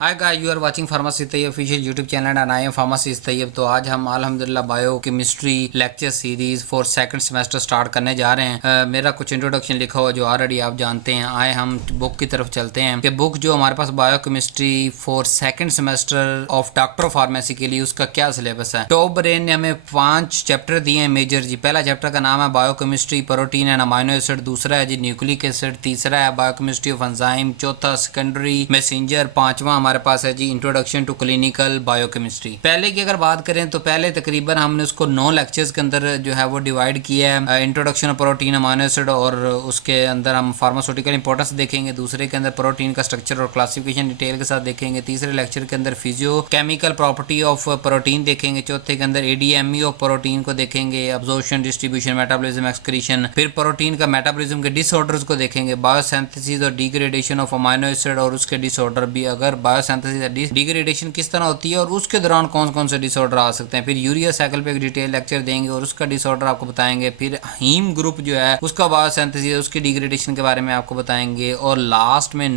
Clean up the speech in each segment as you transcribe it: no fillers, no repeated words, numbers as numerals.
Hi guys, you are watching pharmacy Tayyab official YouTube channel and I am pharmacist Tayyab. तो आज हम अल्हम्दुलिल्लाह biochemistry lecture series for second semester start करने जा रहे हैं। मेरा कुछ इंट्रोडक्शन लिखा हुआ जो ऑलरेडी आप जानते हैं। आए हम बुक की तरफ चलते हैं कि बुक जो हमारे पास biochemistry for second semester of doctor pharmacy के लिए उसका क्या सिलेबस है। टॉप ब्रेन ने हमें 5 चैप्टर दिए हैं मेजर जी। पहला चैप्टर का नाम है bio chemistry protein and amino acid, दूसरा है जी न्यूक्लिक एसिड, तीसरा है बायो केमिस्ट्री ऑफ एंजाइम, चौथा सेकेंडरी मैसेंजर, पांचवा हमारे पास है जी इंट्रोडक्शन टू क्लिनिकल बायोकेमिस्ट्री। पहले की अगर बात करें तो पहले तकरीबन हमने उसको 9 लेक्चर्स के अंदर जो है वो डिवाइड किया है। Introduction of protein amino acid और उसके अंदर हम फार्मास्यूटिकल इंपॉर्टेंस देखेंगे। दूसरे के अंदर प्रोटीन का स्ट्रक्चर और क्लासिफिकेशन डिटेल के साथ देखेंगे। तीसरे लेक्चर के अंदर physio chemical property of protein देखेंगे। चौथे के अंदर एडीएमई ऑफ प्रोटीन को देखेंगे, अब्जॉर्प्शन, डिस्ट्रीब्यूशन, मेटाबॉलिज्म, एक्सक्रीशन। फिर प्रोटीन का मेटाबॉलिज्म के डिसऑर्डर्स को देखेंगे, बायोसिंथेसिस और डिग्रेडेशन ऑफ अमाइनो एसिड और उसके डिसऑर्डर भी, अगर बायोसिंथेसिस डिग्रेडेशन किस तरह होती है और उसके दौरान कौन कौन से डिसऑर्डर आ सकते हैं। फिर यूरिया साइकिल पे एक डिटेल लेक्चर देंगे और उसका डिसऑर्डर आपको बताएंगे। फिर हीम ग्रुप जो है उसका बायोसिंथेसिस, उसकी डिग्रेडेशन के बारे में आपको बताएंगे। और लास्ट में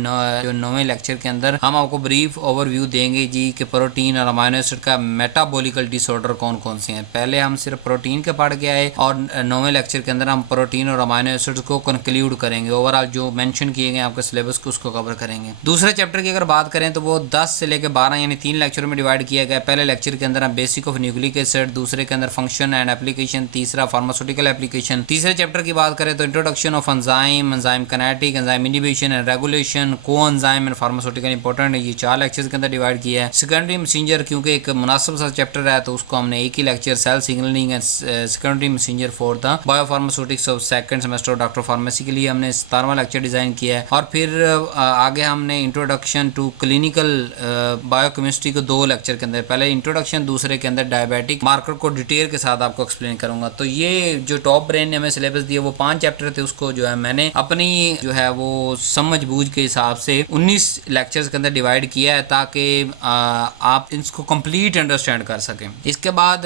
जो 9वें लेक्चर के अंदर हम आपको ब्रीफ ओवरव्यू देंगे जी कि प्रोटीन और अमाइनो एसिड का मेटाबॉलिकल डिसऑर्डर कौन कौन से हैं। पहले हम सिर्फ प्रोटीन के पढ़ के आए और 9वें लेक्चर के अंदर हम प्रोटीन और अमाइनो एसिड को कंक्लूड करेंगे। ओवरऑल जो मेंशन किए गए आपके सिलेबस को उसको कवर करेंगे। दूसरे चैप्टर की अगर बात करें तो वो 10 से लेकर 12 यानी 3 लेक्चरों में डिवाइड किया गया। पहले लेक्चर के अंदर हम बेसिक ऑफ न्यूक्लिक एसिड, दूसरे के अंदर फंक्शन एंड एप्लीकेशन, तीसरा फार्मास्यूटिकल एप्लीकेशन। तीसरे चैप्टर की बात करें तो introduction of enzyme, enzyme kinetic, enzyme inhibition and regulation, को एंजाइम एंड फार्मास्यूटिकल इंपॉर्टेंट है। ये 4 लेक्चर्स के अंदर डिवाइड किया है। सेकेंडरी मैसेंजर क्योंकि एक मुनासिब सा चैप्टर है तो उसको हमने एक ही lecture cell signalling and secondary messenger for the biopharmaceutics of second semester of doctor pharmacy के लिए हमने 17वां लेक्चर डिजाइन किया है। और फिर आगे हमने इंट्रोडक्शन टू क्लिनिकल बायोकेमिस्ट्री को 2 लेक्चर के अंदर, पहले इंट्रोडक्शन, दूसरे के अंदर डायबिटिक मार्कर को डिटेल के साथ आपको एक्सप्लेन करूंगा। तो ये जो टॉप ब्रेन ने हमें सिलेबस दिया वो 5 चैप्टर थे, उसको जो है मैंने अपनी जो है वो समझ बूझ के हिसाब से 19 लेक्चर्स के अंदर डिवाइड किया है ताकि आप इसको कंप्लीट अंडरस्टैंड कर सकें। इसके बाद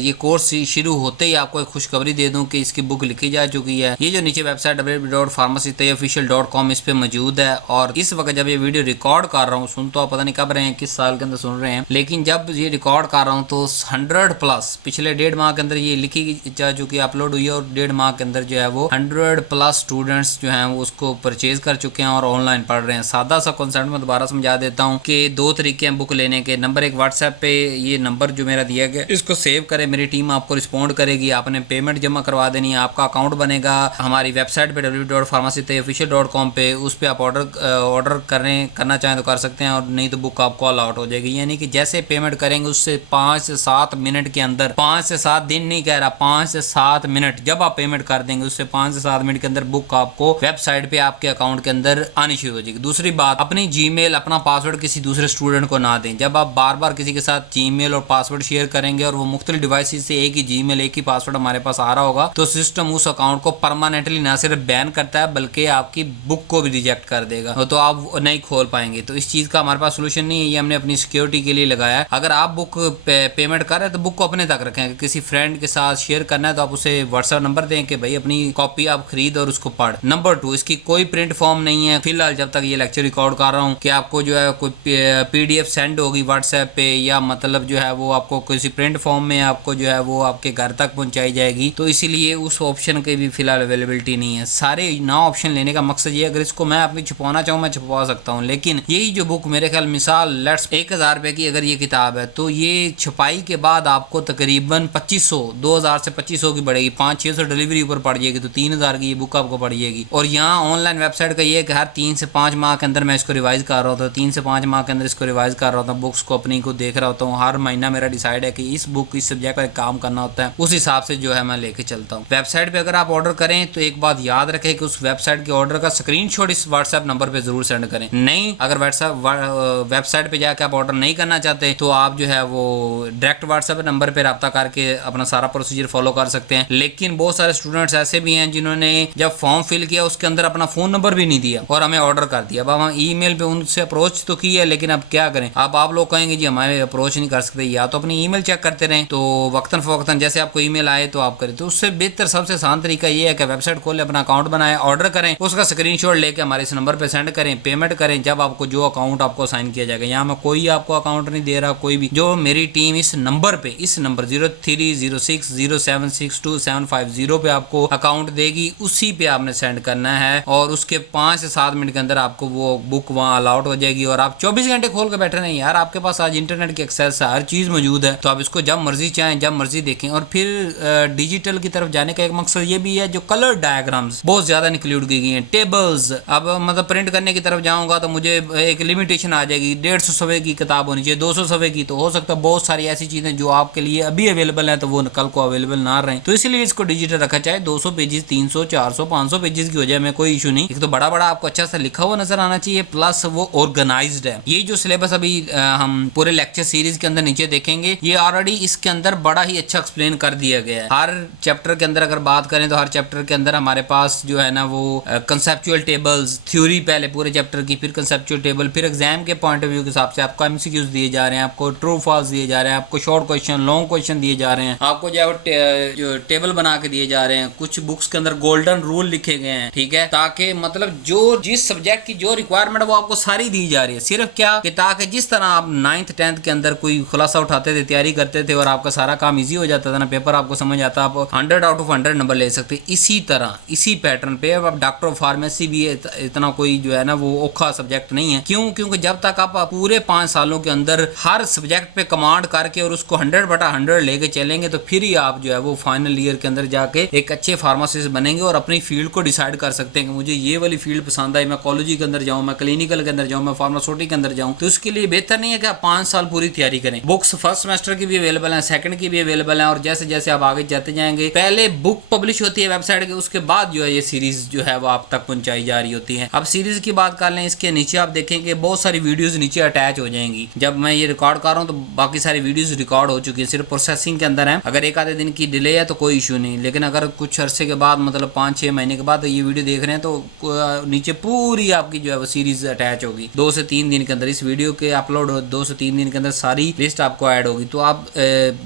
ये कोर्स शुरू होते ही आपको एक खुशखबरी दे दूं कि इसकी बुक लिखी जा चुकी है। ये जो नीचे वेबसाइट www.pharmacytayofficial.com इस पे मौजूद है। और इस वक्त जब ये वीडियो रिकॉर्ड कर रहा हूँ, सुन तो आप पता नहीं कब रहे हैं, किस साल के अंदर सुन रहे हैं, लेकिन जब ये रिकॉर्ड कर रहा हूँ तो 100 प्लस पिछले 1.5 माह के अंदर ये लिखी जा चुकी है, अपलोड हुई है। और 1.5 माह के अंदर जो है वो 100 प्लस स्टूडेंट्स जो हैं वो उसको परचेज कर चुके हैं और ऑनलाइन पढ़ रहे हैं। सादा सा कॉन्सेप्ट में दोबारा समझा देता हूँ कि 2 तरीके हैं बुक लेने के। नंबर 1, व्हाट्सएप पे ये नंबर जो मेरा दिया गया इसको सेव करें, मेरी टीम आपको रिस्पॉन्ड करेगी। आपने पेमेंट जमा करवा देनी है, आपका अकाउंट बनेगा हमारी वेबसाइट पे www.pharmacytayofficial.com पे। उस पर आप ऑर्डर करना चाहें तो कर सकते हैं और नहीं तो बुक आपको ऑल आउट हो जाएगी। यानी कि जैसे पेमेंट करेंगे उससे 5 से 7 मिनट के अंदर, 5 से 7 दिन नहीं कह रहा, 5 से 7 मिनट जब आप पेमेंट कर देंगे उससे 5 से 7 मिनट के अंदर बुक आपको वेबसाइट पे आपके अकाउंट के अंदर आनी शुरू हो जाएगी। दूसरी बात, अपनी जीमेल, अपना पासवर्ड किसी दूसरे स्टूडेंट को ना दें। जब आप बार बार किसी के साथ जीमेल और पासवर्ड शेयर करेंगे और वो मुख्तलिफ डिवाइसेस से एक ही जीमेल, एक ही पासवर्ड हमारे पास आ रहा होगा तो सिस्टम उस अकाउंट को परमानेंटली ना सिर्फ बैन करता है बल्कि आपकी बुक को भी रिजेक्ट कर देगा, तो आप नहीं खोल पाएंगे। तो इस चीज का हमारे पास सोल्यूशन नहीं है, ये हमने अपनी सिक्योरिटी के लिए लगाया है। अगर आप बुक पेमेंट कर रहे हैं तो बुक को अपने तक रखें। किसी फ्रेंड के साथ शेयर करना है तो आप उसे व्हाट्सएप नंबर दें कि भाई अपनी कॉपी आप खरीद और उसको पढ़। नंबर 2, इसकी कोई प्रिंट फॉर्म नहीं है फिलहाल जब तक ये लेक्चर रिकॉर्ड कर रहा हूँ कि आपको जो है कोई पीडीएफ सेंड होगी व्हाट्सएप पे, या मतलब जो है वो आपको किसी प्रिंट फॉर्म में आपको जो है वो आपके घर तक पहुंचाई जाएगी। तो इसीलिए उस ऑप्शन की भी फिलहाल अवेलेबिलिटी नहीं है। सारे 9 ऑप्शन लेने का मकसद ये, अगर इसको मैं अपनी छुपाना चाहूँ मैं छुपा सकता हूँ, लेकिन यही जो बुक मेरे ख्याल मिसाल लेट्स 1000 रुपए की अगर ये किताब है तो ये छपाई के बाद आपको तकरीबन 2500, 2000 से 2500 की पड़ेगी। 500-600 डिलीवरी ऊपर पड़ जाएगी तो 3000 की ये बुक आपको पड़ जाएगी। और यहाँ ऑनलाइन वेबसाइट का ये कि हर 3 से 5 माह के अंदर मैं इसको रिवाइज कर रहा होता, 3 से 5 माह के अंदर इसको रिवाइज कर रहा होता, बुक्स को अपनी को देख रहा होता हूँ। हर महीना मेरा डिसाइड है कि इस बुक इस सब्जेक्ट पर काम करना होता है, उस हिसाब से जो है मैं लेके चलता हूँ। वेबसाइट पे अगर आप ऑर्डर करें तो एक बात याद रखें कि उस वेबसाइट के ऑर्डर का स्क्रीनशॉट इस व्हाट्सएप नंबर पे जरूर सेंड करें। नहीं, अगर वेबसाइट पे जाकर आप ऑर्डर नहीं करना चाहते तो आप जो है वो डायरेक्ट व्हाट्सएप नंबर पे रब्ता करके अपना सारा प्रोसीजर फॉलो कर सकते हैं। लेकिन बहुत सारे स्टूडेंट्स ऐसे भी हैं जिन्होंने जब फॉर्म फिल किया उसके अंदर अपना फोन नंबर भी नहीं दिया और हमें ऑर्डर कर दिया। अब हम ईमेल पे उनसे अप्रोच तो की है लेकिन अब क्या करें। अब आप लोग कहेंगे जी हमारे अप्रोच नहीं कर सकते, या तो अपनी ईमेल चेक करते रहें, तो वक्तन फवक्तन जैसे आपको ईमेल आए तो आप करें। तो उससे बेहतर सबसे आसान तरीका ये है कि वेबसाइट खोलें, अपना अकाउंट बनाएं, ऑर्डर करें, उसका स्क्रीनशॉट लेके हमारे इस नंबर पे सेंड करें, पेमेंट करें। जब आपको जो अकाउंट अकाउंट आपको असाइन किया जाएगा। यहाँ मैं कोई आपको अकाउंट नहीं दे रहा, कोई भी, जो मेरी टीम इस नंबर पे, इस नंबर 0306076275 पे आपको अकाउंट देगी, उसी पे आपने सेंड करना है और उसके 5 से 7 मिनट के अंदर आपको वो बुक वहाँ अलाउट हो जाएगी। और आप 24 घंटे खोल के बैठे नहीं यार, आपके पास आज इंटरनेट की एक्सेस है, हर चीज़ मौजूद है, तो आप इसको जब मर्जी चाहें जब मर्जी देखें। और फिर डिजिटल की तरफ जाने का एक मकसद ये भी है, जो कलर डायग्राम्स बहुत ज़्यादा इंक्लूड की गई हैं, टेबल्स। अब मतलब प्रिंट करने की तरफ जाऊँगा तो मुझे एक लिमिटेशन आ जाएगी, 150 सफ़े की किताब होनी चाहिए, 200 सफ़े की, तो हो सकता है बहुत सारी ऐसी चीज़ें जो आपके लिए अभी अवेलेबल हैं तो वो कल को अवेलेबल ना रहे, तो इसलिए इसको डिजिटल रखा, चाहे 200 पेजेस, 300, 400, 500 पेजेस की हो जाए, मैं कोई इशू नहीं। एक तो बड़ा बड़ा आपको अच्छा सा लिखा हुआ नजर आना चाहिए, प्लस वो ऑर्गेनाइज्ड है। ये जो सिलेबस अभी हम पूरे लेक्चर सीरीज के अंदर नीचे देखेंगे, ये ऑलरेडी इसके अंदर बड़ा ही अच्छा एक्सप्लेन कर दिया गया है। हर चैप्टर के अंदर अगर बात करें तो हर चैप्टर के अंदर हमारे पास जो है ना वो कंसेप्चुअल टेबल्स, थ्योरी पहले पूरे चैप्टर की, फिर कंसेप्चुअल टेबल, फिर एग्जाम के पॉइंट ऑफ व्यू के हिसाब से आपको एमसीक्यूज दिए जा रहे हैं, आपको ट्रू फॉल्स दिए जा रहे हैं, आपको शॉर्ट क्वेश्चन, लॉन्ग क्वेश्चन दिए जा रहे हैं, आपको जो टेबल बना के दिए जा रहे हैं, कुछ बुक्स के अंदर गोल्डन रूल लिखे गए हैं, ठीक है, ताकि मतलब जो जिस सब्जेक्ट की जो रिक्वायरमेंट वो आपको सारी दी जा रही है। सिर्फ क्या कि ताकि जिस तरह आप 9th 10th के अंदर कोई खुलासा उठाते थे, तैयारी करते थे और आपका सारा काम इजी हो जाता था ना, पेपर आपको समझ आता, आप 100 आउट ऑफ 100 नंबर ले सकते, इसी तरह इसी पैटर्न पे अब डॉक्टर ऑफ फार्मेसी भी इतना कोई जो है ना वो औखा सब्जेक्ट नहीं है। क्यों? क्योंकि जब तक आप पूरे 5 सालों के अंदर हर सब्जेक्ट पे कमांड करके और उसको 100/100 लेके चलेंगे तो फिर ही आप जो है वो फाइनल ईयर के अंदर जाके एक अच्छे फार्मासिस्ट बनेंगे और अपनी फील्ड को डिसाइड कर सकते हैं कि मुझे ये वाली फील्ड पसंद आई, मैं कॉलेजी के अंदर जाऊँ, मैं क्लिनिकल के अंदर जाऊँ, मैं फार्मास्यूटिक के अंदर जाऊँ। तो उसके लिए बेहतर नहीं है कि आप 5 साल पूरी तैयारी करें। बुक्स फर्स्ट सेमेस्टर की भी अवेलेबल है, सेकंड की भी अवेलेबल है, और जैसे जैसे आप आगे जाते जाएंगे, पहले बुक पब्लिश होती है वेबसाइट के, उसके बाद जो है ये सीरीज जो है वो आप तक पहुंचाई जा रही होती है। अब सीरीज की बात कर लें, इसके नीचे आप देखेंगे बहुत सारी वीडियोस नीचे अटैच हो जाएंगी। जब मैं ये रिकॉर्ड कर रहा हूँ तो बाकी सारी वीडियोस रिकॉर्ड हो चुकी है, सिर्फ प्रोसेसिंग के अंदर है। अगर एक आधे दिन की डिले है तो कोई इशू नहीं, लेकिन अगर कुछ अरसे के बाद मतलब 5-6 महीने के बाद ये वीडियो देख रहे हैं तो नीचे पूरी आपकी जो है वो सीरीज अटैच होगी 2 से 3 दिन के अंदर। इस वीडियो के अपलोड 2 से 3 दिन के अंदर सारी लिस्ट आपको ऐड होगी। तो आप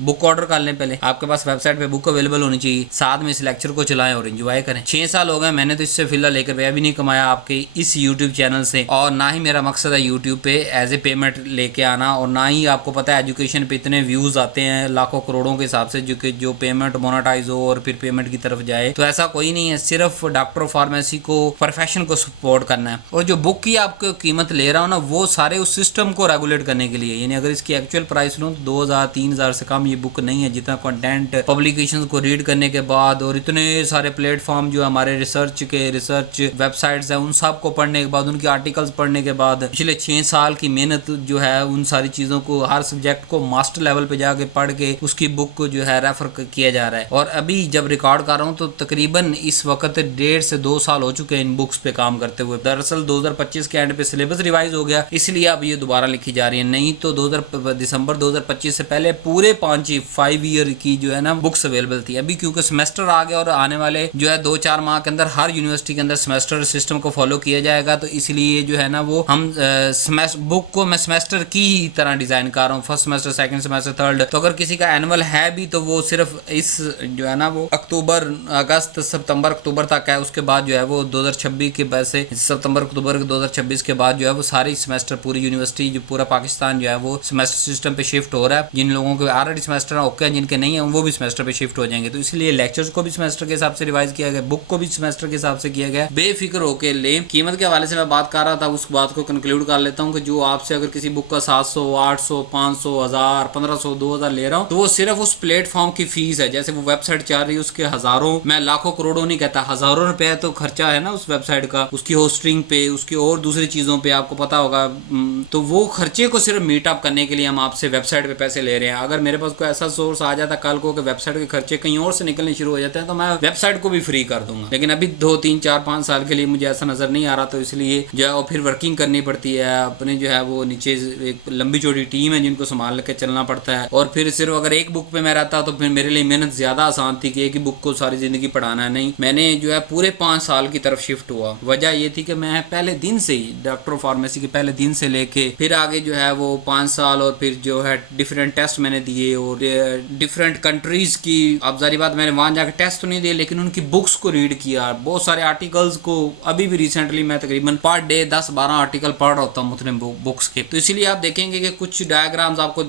बुक ऑर्डर कर लें, पहले आपके पास वेबसाइट पे बुक अवेलेबल होनी चाहिए, साथ में इस लेक्चर को चलाएं और एंजॉय करें। 6 साल हो गए मैंने तो इससे फिलहाल लेकर रुपया भी नहीं कमाया आपके इस यूट्यूब चैनल से, और ना ही मेरा मकसद है यूट्यूब पे एज ए पेमेंट लेके आना, और ना ही आपको पता है एजुकेशन पे इतने व्यूज आते हैं लाखों करोड़ों के हिसाब से जो पेमेंट मोनेटाइज हो और फिर पेमेंट की तरफ जाए। तो ऐसा कोई नहीं है, सिर्फ डॉक्टर ऑफ फार्मेसी को प्रोफेशन को सपोर्ट करना है। और जो बुक की आपको कीमत ले रहा हूँ ना वो सारे उस सिस्टम को रेगुलेट करने के लिए, यानी अगर इसकी एक्चुअल प्राइस लूँ तो 2000-3000 से कम ये बुक नहीं है। जितना कंटेंट पब्लिकेशंस को रीड करने के बाद और इतने सारे प्लेटफॉर्म जो हमारे रिसर्च वेबसाइट्स हैं उन सब को पढ़ने के बाद, उनके आर्टिकल्स पढ़ने के बाद, पिछले 6 साल की मेहनत जो है उन सारी चीज़ों को, हर सब्जेक्ट को मास्टर लेवल पे जाके पढ़ के उसकी बुक को जो है रेफर किया जा रहा है। और अभी जब रिकॉर्ड कर रहा हूँ तो तकरीबन इस वक्त 1.5 से 2 साल हो चुके हैं इन बुक्स पे काम करते हुए। दरअसल 2025 के एंड पे सिलेबस रिवाइज हो गया, इसलिए अब ये दोबारा लिखी जा रही है, नहीं तो दिसंबर 2025 से पहले पूरे 5 ईयर की जो है ना बुक्स अवेलेबल थी। अभी क्योंकि सेमेस्टर आ गया और आने वाले जो है 2-4 माह के अंदर हर यूनिवर्सिटी के अंदर सेमेस्टर सिस्टम को फॉलो किया जाएगा, तो इसलिए जो है ना वो हम बुक को मैं सेमेस्टर की तरह डिजाइन कर रहा हूँ, first semester, second semester, third. तो अगर किसी का एनुअल है भी तो वो सिर्फ इस जो है ना वो अगस्त सितंबर अक्टूबर तक है, उसके बाद जो है वो 2026 के बाद से सितंबर अक्टूबर 2026 के बाद जो है वो सारी सेमेस्टर पूरी यूनिवर्सिटी जो पूरा पाकिस्तान जो है वो सेमेस्टर सिस्टम पे शिफ्ट हो रहा है। जिन लोगों के ऑलरेडी सेमेस्टर ओके हैं, जिनके नहीं है वो भी सेमेस्टर पे शिफ्ट हो जाएंगे। तो इसलिए लेक्चर्स को भी सेमेस्टर के हिसाब से रिवाइज किया गया, बुक को भी सेमेस्टर के हिसाब से किया गया। बेफिक्र होकर ले। कीमत के हवाले से मैं बात कर रहा था, उस बात को कंक्लूड कर लेता हूँ कि जो आपसे अगर किसी बुक का 700, 800, 500, 1000, 1500, 2000 ले रहा हूँ तो वो सिर्फ उस प्लेटफॉर्म की फीस है। जैसे वो वेबसाइट चल रही है उसके हजारों, मैं लाखों करोड़ों नहीं कहता, हजारों रुपए तो खर्चा है ना उस वेबसाइट का, उसकी होस्टिंग पे, उसकी और दूसरी चीजों पे, आपको पता होगा। तो वो खर्चे को सिर्फ मीटअप करने के लिए हम आपसे वेबसाइट पे पैसे ले रहे हैं। अगर मेरे पास कोई ऐसा सोर्स आ जाता कल को कि वेबसाइट के खर्चे कहीं और से निकलने शुरू हो जाते हैं तो मैं वेबसाइट को भी फ्री कर दूंगा। लेकिन अभी 2, 3, 4, 5 साल के लिए मुझे ऐसा नजर नहीं आ रहा, तो इसलिए जो है वो फिर वर्किंग करनी पड़ती है। अपने जो है वो नीचे एक लंबी चौड़ी टीम है जिनको संभाल के चलना पड़ता है। और फिर सिर्फ अगर एक बुक पे मैं रहता तो फिर मेरे लिए मेहनत ज्यादा आसान थी कि एक ही बुक को सारी जिंदगी पढ़ाना है। नहीं, मैंने जो है पूरे 5 साल की तरफ शिफ्ट हुआ। वजह ये थी कि मैं पहले दिन से ही डॉक्टर ऑफ फार्मेसी के पहले दिन से लेके फिर आगे जो है वो 5 साल, और फिर जो है डिफरेंट टेस्ट मैंने दिए और डिफरेंट कंट्रीज की। अब जारी बात, मैंने वहां जाकर टेस्ट तो नहीं दिए लेकिन उनकी बुक्स को रीड किया, बहुत सारे आर्टिकल्स को। अभी भी रिसेंटली मैं तकरीबन पर डे 10-12 आर्टिकल पढ़ रहा रहा होता हूँ मुख्तलिफ बुक्स के। तो इसीलिए आप देखेंगे कि कुछ डायग्राम्स आपको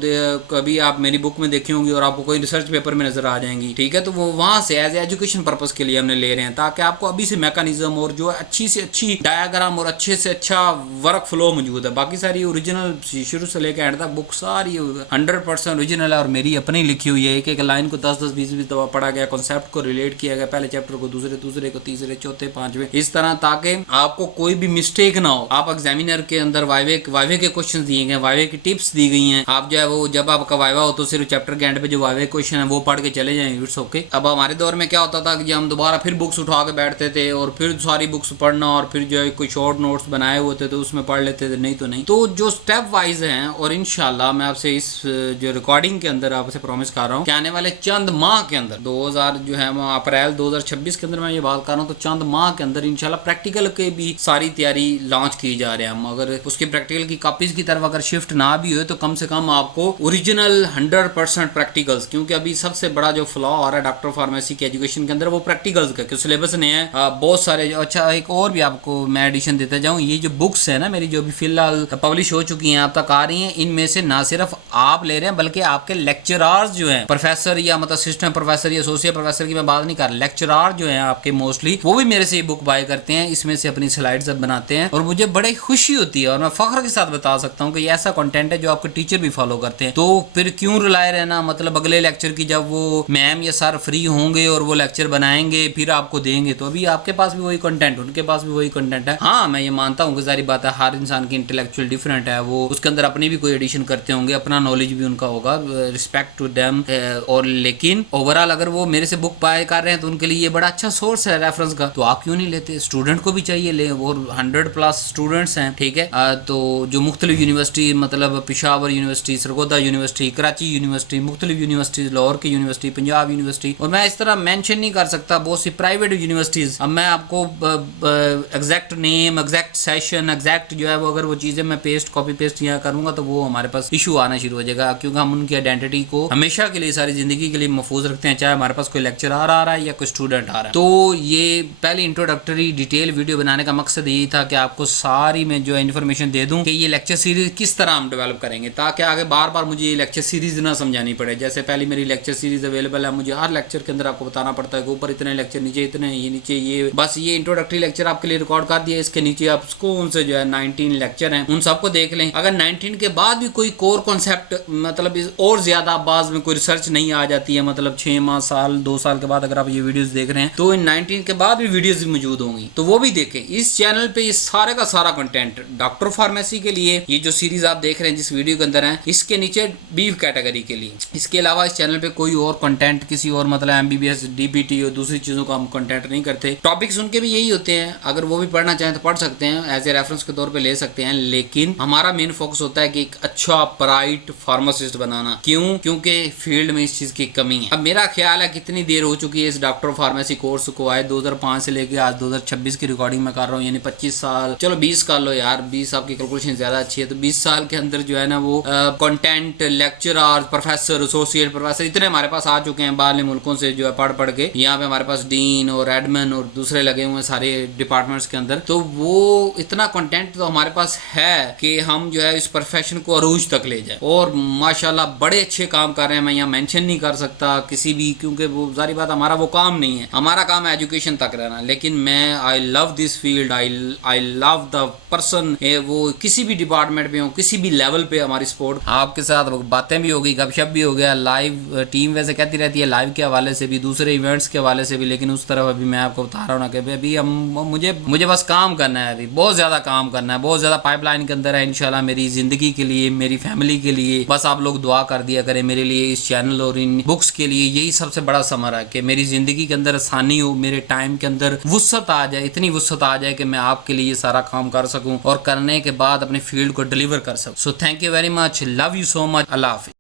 कभी आप मेरी बुक में देखे होंगी और आपको कोई रिसर्च पेपर में नजर आ जाएंगी, ठीक है। तो वो वहां से एज एजुकेशन पर्पज के लिए हमने ले रहे हैं, ताकि आपको अभी से मैकेनिज्म और जो अच्छी से अच्छी डायग्राम और अच्छे से अच्छा वर्क फ्लो मौजूद है। बाकी सारी ओरिजिनल शुरू से लेकर एंड तक बुक सारी 100% ओरिजिनल है और मेरी अपनी लिखी हुई है। एक एक लाइन को 10-10 20-20 दफा पढ़ा गया, कॉन्सेप्ट को रिलेट किया गया, पहले चैप्टर को दूसरे, दूसरे को तीसरे, चौथे, पांचवें, इस तरह, ताकि आपको कोई भी मिस्टेक ना हो। आप एग्जामिनर के अंदर वाइवे के क्वेश्चन दिए गए, वाइवे की टिप्स दी गई हैं। आप जो है वो जब आपका वाइवा हो तो सिर्फ चैप्टर के एंड पे जो वाइवे क्वेश्चन है वो पढ़ के चले जाएं, इट्स ओके। अब हमारे दौर में क्या होता था कि हम दोबारा फिर बुक्स उठा के बैठते थे और फिर सारी बुक्स पढ़ना और फिर जो है कोई शॉर्ट नोट्स बनाए हुए थे तो उसमें पढ़ लेते थे, नहीं तो नहीं। तो जो स्टेप वाइज हैं, और इंशाल्लाह मैं आपसे इस जो रिकॉर्डिंग के अंदर आपसे प्रॉमिस कर रहा हूँ कि आने वाले चंद माह के अंदर 2000 जो है अप्रैल 2026 के अंदर मैं ये बात कर रहा हूँ, तो चंद माह के अंदर इंशाल्लाह प्रैक्टिकल के भी सारी तैयारी लॉन्च की जा रहे हैं हम। अगर उसकी प्रैक्टिकल की कॉपीज की तरफ अगर शिफ्ट ना भी हो तो कम से कम आपको ओरिजिनल 100% प्रैक्टिकल्स, क्योंकि अभी सबसे बड़ा जो फ्लॉ आ रहा है डॉक्टर फार्मेसी के एजुकेशन के अंदर वो प्रैक्टिकल्स का, क्योंकि सिलेबस ने है बहुत सारे। अच्छा, एक और भी आपको मैं एडिशन देता जाऊँ, ये जो बुक्स है ना मेरी जो अभी फिलहाल पब्लिश हो चुकी हैं, आप तक आ रही हैं, इनमें से ना सिर्फ आप ले रहे हैं बल्कि आपके लेक्चरार्स जो हैं, प्रोफेसर या मतलब असिस्टेंट प्रोफेसर या एसोसिएट प्रोफेसर की मैं बात नहीं कर रहा, लेक्चरार जो हैं आपके मोस्टली वो भी मेरे से ये बुक बाय करते हैं, इसमें से अपनी स्लाइड्स बनाते हैं और मुझे बड़ी खुशी होती है और मैं फख्र के साथ बता सकता हूँ कि ये ऐसा कंटेंट है जो आपके टीचर भी फॉलो करते हैं। तो फिर क्यों रिलाय रहना, मतलब अगले लेक्चर की जब वो मैम या सर फ्री होंगे और वो लेक्चर बनाएंगे फिर आपको देंगे, तो अभी आपके पास भी वही कंटेंट, उनके पास भी वही कंटेंट है। हाँ, मैं ये मानता हूँ कि सारी बात है, हर इंसान की इंटेलेक्चुअल डिफरेंट है, वो उसके अंदर अपनी भी कोई एडिशन करते होंगे, अपना नॉलेज भी उनका होगा, रिस्पेक्ट टू देम। और लेकिन ओवरऑल अगर वो मेरे से बुक बाय कर रहे हैं तो उनके लिए ये बड़ा अच्छा सोर्स है रेफरेंस का, तो आप क्यों नहीं लेते? स्टूडेंट को भी चाहिए ले, वो 100+ स्टूडेंट्स हैं, ठीक है। तो जो मुख्तलिफ यूनिवर्सिटी, मतलब Peshawar university, Sargodha university, Karachi university, मुख्तलिफ यूनिवर्सिटीज, लाहौर की यूनिवर्सिटी, पंजाब यूनिवर्सिटी, और मैं इस तरह मेंशन नहीं कर सकता बहुत सी प्राइवेट यूनिवर्सिटीज। अब मैं आपको exact name, exact session, exact जो है वो अगर वो चीज़ें मैं कॉपी पेस्ट यहाँ करूँगा तो वो हमारे पास इशू आना शुरू हो जाएगा, क्योंकि हम उनकी आइडेंटिटी को हमेशा के लिए, सारी जिंदगी के लिए महफूज रखते हैं, चाहे हमारे पास कोई लेक्चरर आ रहा है या कोई स्टूडेंट आ रहा है। तो ये पहले इंट्रोडक्टरी डिटेल वीडियो बनाने का मकसद यही था कि आपको सारी मैं जो है इन्फॉर्मेशन दे दूं कि ये लेक्चर सीरीज किस तरह हम डेवलप करेंगे, ताकि आगे बार बार मुझे ये लेक्चर सीरीज ना समझानी पड़े। जैसे पहले मेरी लेक्चर सीरीज अवेलेबल है, मुझे हर लेक्चर के अंदर आपको बताना पड़ता है कि ऊपर इतने लेक्चर, नीचे इतने, ये नीचे ये, बस ये इंट्रोडक्टरी लेक्चर आपके लिए रिकॉर्ड कर दिया, इसके नीचे आप स्कूल से जो है 19 लेक्चर हैं उन सबको देख लें। अगर 19 के बाद भी कोई कोर कॉन्सेप्ट, मतलब और ज्यादा बाद में कोई रिसर्च नहीं आ जाती है, मतलब 6 माह, साल, 2 साल के बाद अगर आप ये वीडियोस देख रहे हैं तो इन 19 के बाद भी वीडियोस मौजूद होंगी, तो वो भी देखें। इस चैनल पे ये सारे का सारा कंटेंट डॉक्टर फार्मेसी के लिए, ये जो सीरीज आप देख रहे हैं जिस वीडियो के अंदर है, इसके नीचे बीफ कैटेगरी के लिए, इसके अलावा इस चैनल पे कोई और कंटेंट किसी और मतलब MBBS, DPT और दूसरी चीजों का हम कंटेंट नहीं करते। टॉपिक्स उनके भी यही होते हैं, अगर वो भी पढ़ना चाहें तो पढ़ सकते हैं, एज ए रेफरेंस के तौर पे ले सकते हैं, लेकिन हमारा मेन फोकस होता है कि एक अच्छा ब्राइट फार्मासिस्ट बनाना। क्यों? क्योंकि फील्ड में इस चीज की कमी है। अब मेरा ख्याल है कितनी देर हो चुकी है इस डॉक्टर फार्मेसी कोर्स को आए, 2005 से लेके आज 2026 की रिकॉर्डिंग में कर रहा हूँ, यानी 25 साल, चलो 20 कर लो यार, 20 आपकी कैलकुलेशन ज्यादा अच्छी है, तो 20 साल के अंदर जो है ना वो content, lecturer, professor, associate professor इतने हमारे पास आ चुके हैं बाहर मुल्कों से, जो है पढ़ पढ़ के यहाँ पे हमारे पास डीन और एडमिन और दूसरे लगे हुए हैं सारे डिपार्टमेंट्स के अंदर। तो वो इतना कंटेंट तो हमारे पास है कि हम जो है इस प्रोफेशन को अरूज तक ले जाए, और माशाल्लाह बड़े अच्छे काम कर रहे हैं। मैं यहाँ मेंशन नहीं कर सकता किसी भी, क्योंकि वो सारी बात हमारा वो काम नहीं है, हमारा काम है एजुकेशन तक रहना। लेकिन मैं I love this field, I love the person, वो किसी भी डिपार्टमेंट पे हो, किसी भी लेवल पे हमारी सपोर्ट, आपके साथ बातें भी होगी, गपशप भी हो गया, लाइव टीम वैसे कहती रहती है लाइव के हवाले से भी, दूसरे इवेंट्स के हवाले से भी, लेकिन उस तरफ अभी मैं आपको बता रहा हूँ ना कि अभी हम मुझे बस काम करना है, अभी बहुत ज्यादा काम करना है, बहुत ज्यादा पाइपलाइन के अंदर है इंशाल्लाह मेरी जिंदगी के लिए, मेरी फैमिली के लिए। बस आप लोग दुआ कर दिया करें मेरे लिए, इस चैनल और इन बुक्स के लिए। यही सबसे बड़ा समर है कि मेरी जिंदगी के अंदर आसानी हो, मेरे टाइम के अंदर वुसअत आ जाए, इतनी वुसअत आ जाए कि मैं आपके लिए सारा काम कर सकूं और करने के बाद अपने फील्ड को डिलीवर कर सकूं। So thank you very much, love you so much, अल्लाह हाफिज़।